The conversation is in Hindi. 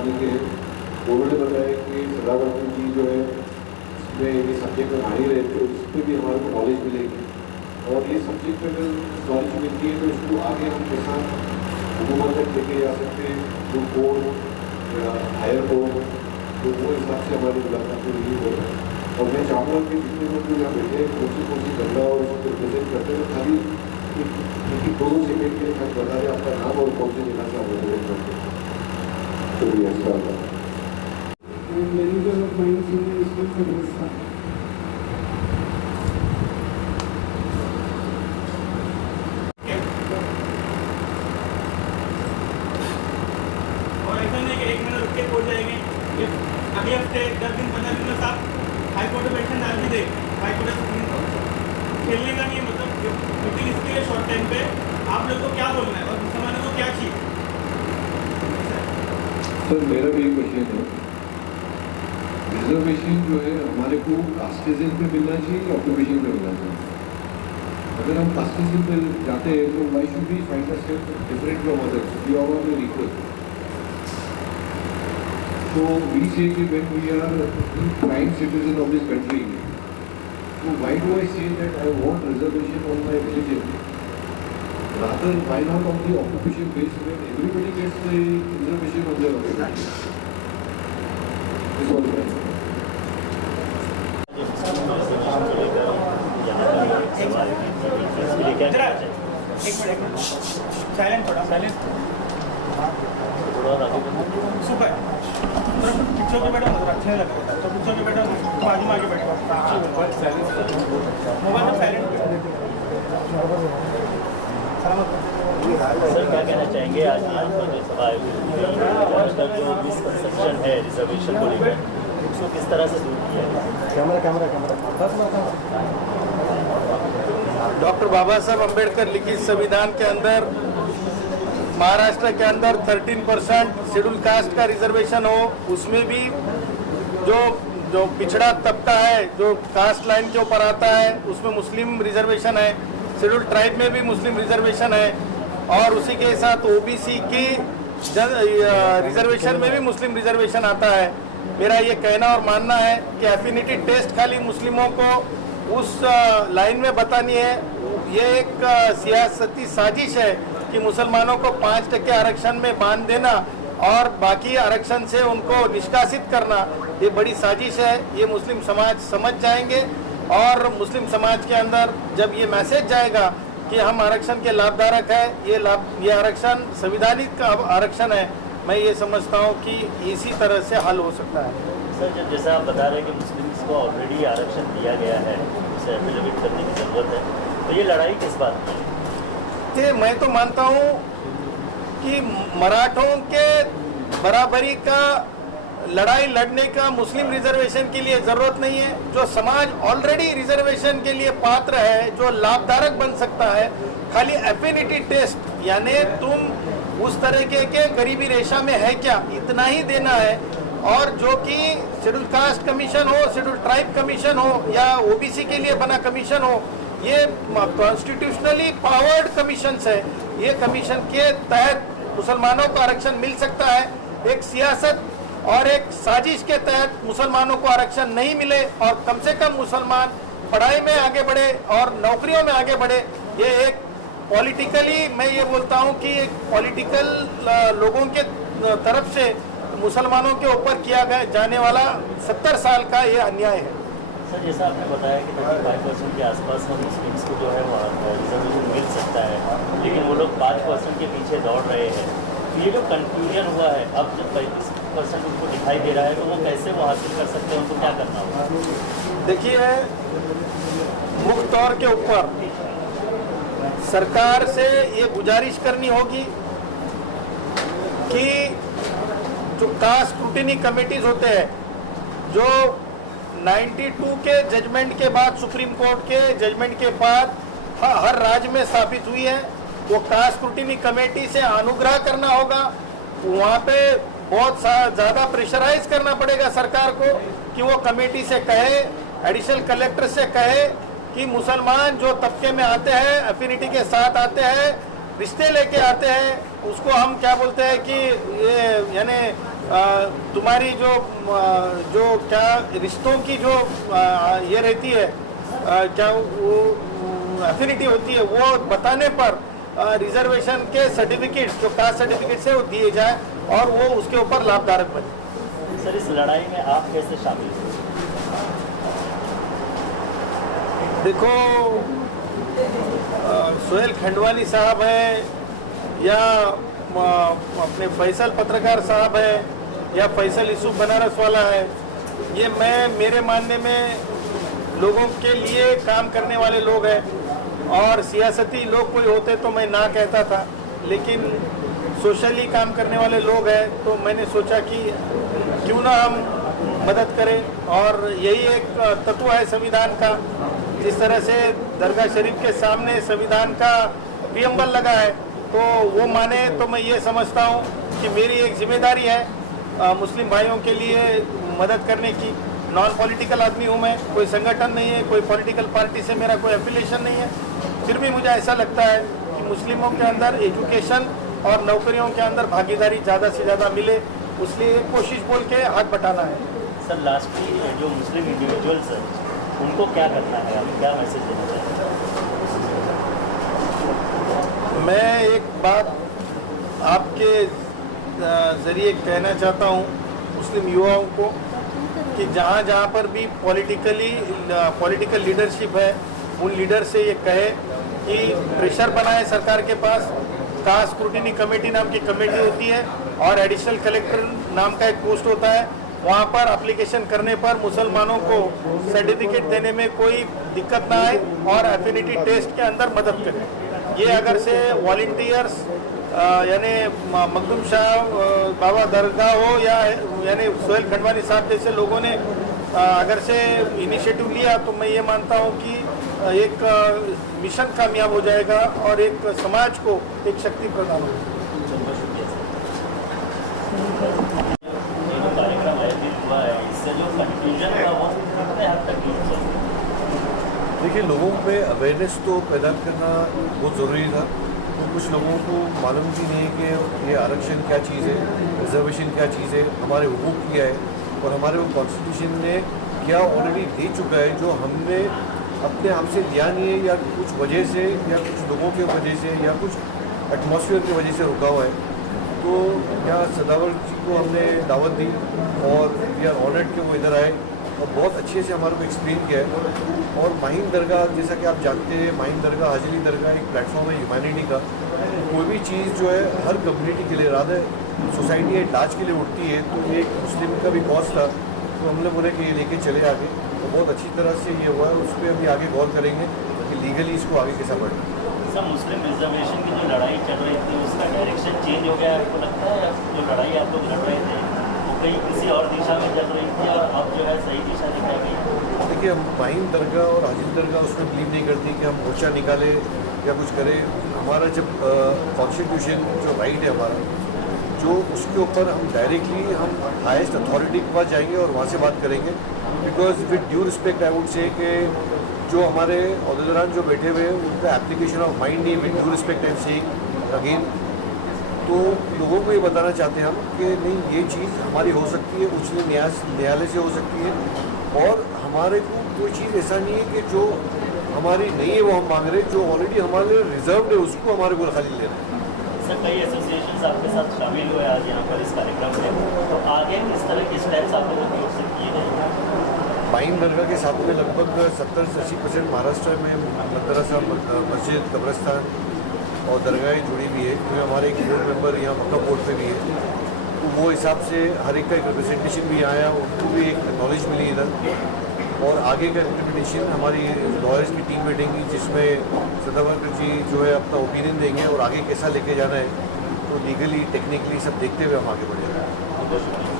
आने के उन्होंने बताया कि सदावर्ती जी जो है इसमें ये सब्जेक्ट में माहिर है, तो इस पर भी हमारे को नॉलेज मिलेगी और ये सब्जेक्ट में अगर नॉलेज मिलती है तो इसको आगे हम किसान हुकूमत तक लेके जा सकते हैं, जो कोर्ट या हायर कोर्ट, तो वो हिसाब से हमारी मुलाकात ये होगा। और मैं चाहूँगा कि जितने लोग जो यहाँ बैठे कौन सी गंगा और उसको रिप्रेजेंट करते हैं, खाली क्योंकि 2 सेकेंड के लिए खाली बता दें आपका नाम और कौन से जिला से आप रिप्रेजेंट करते हैं। तो ये अच्छा होगा। Manager of mines union school का हिस्सा अगले हफ्ते 10 दिन 15 दिन में साहब हाई कोर्ट में बैठने डाल भी दे, हाई कोर्ट सुप्रीम कोर्ट खेलने का नहीं, मतलब लेकिन इसके लिए शॉर्ट टाइम पे आप लोग को क्या बोलना है और मुसलमानों को क्या चाहिए? सर मेरा भी एक क्वेश्चन है, रिजर्वेशन जो है हमारे को कास्टिज्म पे मिलना चाहिए या ऑक्यूपेशन पे मिलना चाहिए? अगर हम कास्टिज्म पे जाते हैं तो why should be find a self different from others, we all are equal. So we say that when we are prime citizen of this country, so why do I say that I want reservation on my religion? Rather, why not on the occupation base when everybody gets the reservation on their occupation? This all right. एक मिनट साइलेंट, थोड़ा साइलेंट, सुपर पीछे के बैठो, अच्छा नहीं लगेगा तो पीछे के बैठो, बाजू में आगे बैठो, मोबाइल में साइलेंट। सर क्या कहना चाहेंगे आज जो सभा आयोजित जो मिसकंसेप्शन है रिजर्वेशन को लेकर, उसको किस तरह से दूर किया? कैमरा डॉक्टर बाबा साहब अम्बेडकर लिखित संविधान के अंदर महाराष्ट्र के अंदर 13% शेड्यूल कास्ट का रिजर्वेशन हो, उसमें भी जो पिछड़ा तबका है जो कास्ट लाइन के ऊपर आता है उसमें मुस्लिम रिजर्वेशन है, शेड्यूल ट्राइब में भी मुस्लिम रिजर्वेशन है और उसी के साथ ओबीसी की रिजर्वेशन में भी मुस्लिम रिजर्वेशन आता है। मेरा ये कहना और मानना है कि एफिनिटी टेस्ट खाली मुस्लिमों को उस लाइन में बतानी है, ये एक सियासती साजिश है कि मुसलमानों को 5% आरक्षण में बांध देना और बाकी आरक्षण से उनको निष्कासित करना, ये बड़ी साजिश है। ये मुस्लिम समाज समझ जाएंगे और मुस्लिम समाज के अंदर जब ये मैसेज जाएगा कि हम आरक्षण के लाभधारक है, ये आरक्षण संविधानिक आरक्षण है, मैं ये समझता हूँ कि इसी तरह से हल हो सकता है। सर जब जैसा आप बता रहे हैं कि मुस्लिम्स को ऑलरेडी आरक्षण दिया गया है, उसे एफिडेविट करने की ज़रूरत है, तो ये लड़ाई किस बात की है? मैं तो मानता हूँ कि मराठों के बराबरी का लड़ाई लड़ने का मुस्लिम रिजर्वेशन के लिए जरूरत नहीं है। जो समाज ऑलरेडी रिजर्वेशन के लिए पात्र है, जो लाभधारक बन सकता है, खाली एफिनिटी टेस्ट यानी तुम उस तरह के गरीबी रेशा में है क्या, इतना ही देना है। और जो कि शेड्यूल कास्ट कमीशन हो, शेड्यूल ट्राइब कमीशन हो या ओबीसी के लिए बना कमीशन हो, ये कॉन्स्टिट्यूशनली पावर्ड कमीशन है। ये कमीशन के तहत मुसलमानों को आरक्षण मिल सकता है। एक सियासत और एक साजिश के तहत मुसलमानों को आरक्षण नहीं मिले और कम से कम मुसलमान पढ़ाई में आगे बढ़े और नौकरियों में आगे बढ़े, ये एक पॉलिटिकली मैं ये बोलता हूँ कि एक पॉलिटिकल लोगों के तरफ से मुसलमानों के ऊपर किया गया जाने वाला 70 साल का ये अन्याय है। सर जैसा आपने बताया कि 35% के आसपास में मुस्लिम्स को जो है रिजर्वेशन मिल सकता है, लेकिन वो लोग 5% के पीछे दौड़ रहे हैं। तो ये जो कन्फ्यूजन हुआ है, अब जब 35% उनको दिखाई दे रहा है तो वो कैसे वो हासिल कर सकते हैं, उनको क्या करना होगा? देखिए, मुख्य तौर के ऊपर सरकार से ये गुजारिश करनी होगी कि जो कास्ट स्क्रूटिनी कमेटीज होते हैं, जो 92 के जजमेंट के बाद, सुप्रीम कोर्ट के जजमेंट के बाद हर राज्य में स्थापित हुई है, वो कास्ट स्क्रूटिनी कमेटी से अनुग्रह करना होगा। वहाँ पे बहुत ज़्यादा प्रेशराइज करना पड़ेगा सरकार को कि वो कमेटी से कहे, एडिशनल कलेक्टर से कहे कि मुसलमान जो तबके में आते हैं, एफिनिटी के साथ आते हैं, रिश्ते लेके आते हैं, उसको हम क्या बोलते हैं कि ये यानी तुम्हारी जो क्या रिश्तों की जो ये रहती है क्या वो एफिनिटी होती है, वो बताने पर रिजर्वेशन के सर्टिफिकेट जो कास्ट सर्टिफिकेट है वो दिए जाए और वो उसके ऊपर लाभदायक बने। सर, इस लड़ाई में आप कैसे शामिल हैं? देखो, सोहेल खंडवानी साहब हैं या अपने फैसल पत्रकार साहब हैं या फैसल यूसुफ बनारस वाला है, ये मेरे मानने में लोगों के लिए काम करने वाले लोग हैं। और सियासती लोग कोई होते तो मैं ना कहता था, लेकिन सोशली काम करने वाले लोग हैं तो मैंने सोचा कि क्यों ना हम मदद करें। और यही एक तत्व है संविधान का। जिस तरह से दरगाह शरीफ के सामने संविधान का प्रियम्बल लगा है, तो वो माने तो मैं ये समझता हूँ कि मेरी एक जिम्मेदारी है मुस्लिम भाइयों के लिए मदद करने की। नॉन पॉलिटिकल आदमी हूँ मैं, कोई संगठन नहीं है, कोई पॉलिटिकल पार्टी से मेरा कोई एफिलिएशन नहीं है, फिर भी मुझे ऐसा लगता है कि मुस्लिमों के अंदर एजुकेशन और नौकरियों के अंदर भागीदारी ज़्यादा से ज़्यादा मिले, उसलिए कोशिश बोल के हाथ बटाना है। सर, लास्टली जो मुस्लिम इंडिविजुअल्स हैं उनको क्या करना है, आप क्या मैसेज देना चाहते हैं? मैं एक बात आपके ज़रिए कहना चाहता हूँ मुस्लिम युवाओं को कि जहाँ जहाँ पर भी पॉलिटिकल लीडरशिप है, उन लीडर से ये कहे कि प्रेशर बनाए सरकार के पास। कास्ट स्क्रूटिनी कमेटी नाम की कमेटी होती है और एडिशनल कलेक्टर नाम का एक पोस्ट होता है, वहाँ पर एप्लीकेशन करने पर मुसलमानों को सर्टिफिकेट देने में कोई दिक्कत ना आए और एफिनिटी टेस्ट के अंदर मदद करें। ये अगर से वॉलंटियर्स यानी मखदूम शाह बाबा दरगाह हो या यानी सोहेल खंडवानी साहब जैसे लोगों ने अगर से इनिशिएटिव लिया, तो मैं ये मानता हूँ कि एक मिशन कामयाब हो जाएगा और एक समाज को एक शक्ति प्रदान होगी। कार्यक्रम आयोजित हुआ है, इससे जो कंफ्यूजन था वो कितने हद तक दूर हुआ? देखिए, लोगों में अवेयरनेस तो पैदा करना बहुत ज़रूरी था। तो कुछ लोगों को मालूम भी नहीं है कि ये आरक्षण क्या चीज़ है, रिजर्वेशन क्या चीज़ है, हमारे हुकूक क्या है और हमारे वो कॉन्स्टिट्यूशन ने क्या ऑलरेडी दे चुका है जो हमने अपने आप से लिया नहीं है, या कुछ वजह से या कुछ लोगों के वजह से या कुछ एटमॉस्फेयर की वजह से रुका हुआ है। तो यहाँ सदावर जी को हमने दावत दी और वी आर ऑनर्ड कि वो इधर आए और बहुत अच्छे से हमारे को एक्सप्लेन किया है। और माहिम दरगाह, जैसा कि आप जानते हैं, माहिम दरगाह हाजिली दरगाह एक प्लेटफॉर्म है ह्यूमैनिटी का। कोई भी चीज़ जो है हर कम्युनिटी के लिए, रादर सोसाइटी एट लार्ज के लिए उठती है। तो ये एक मुस्लिम का भी कॉज था, तो हमने बोले कि ये लेके चले आगे। तो बहुत अच्छी तरह से ये हुआ है, उस पर अभी आगे गौर करेंगे कि लीगली इसको आगे कैसा बढ़े। सर, मुस्लिम रिजर्वेशन की जो लड़ाई चल रही थी उसका डायरेक्शन चेंज हो गया, आपको लगता है? जो लड़ाई आप लोग लड़ रहे थे वो कहीं किसी और दिशा में चल रही थी और अब जो है सही दिशा दिखाई गई? देखिए, हम माहिम दरगाह और हाजिल दरगाह उसमें बिलीव नहीं करती कि हम मोर्चा निकाले या कुछ करें। हमारा जब कॉन्स्टिट्यूशन जो राइट है हमारा, जो उसके ऊपर हम डायरेक्टली हम हाईएस्ट अथॉरिटी के पास जाएंगे और वहाँ से बात करेंगे। Because with due respect I would say कि जो हमारे अहदेदारान जो बैठे हुए हैं उनका एप्लीकेशन ऑफ माइंड नहीं, with due respect I am saying again. तो लोगों को ये बताना चाहते हैं हम कि नहीं, ये चीज़ हमारी हो सकती है, उच्च न्यायालय से हो सकती है। और हमारे को कोई चीज़ ऐसा नहीं है कि जो हमारी नहीं है वो हम मांग रहे हैं, जो ऑलरेडी हमारे लिए रिजर्व है उसको हमारे को खाली ले रहे हैं। सर, कई एसोसिएशन आपके साथ शामिल हुए आज यहाँ पर इस कार्यक्रम में, तो आगे किस तरह के स्टेप्स आप लोगों की ओर से किए जाएंगे? माहिम दरगाह के साथ में लगभग 70-80% महाराष्ट्र में मदरसा, मस्जिद, कब्रस्तान और दरगाहें जुड़ी हुई है, क्योंकि हमारे एक बोर्ड मेंबर यहाँ मक्का बोर्ड पे भी है। तो वो हिसाब से हर एक का एक रिप्रेजेंटेशन भी आया, उनको भी एक नॉलेज मिली इधर। और आगे का इम्प्लीमेंटेशन हमारी लॉयर्स की टीम बैठेंगी, जिसमें सदावर जी जो है अपना ओपिनियन देंगे और आगे कैसा लेके जाना है, तो लीगली टेक्निकली सब देखते हुए हम आगे बढ़ेंगे।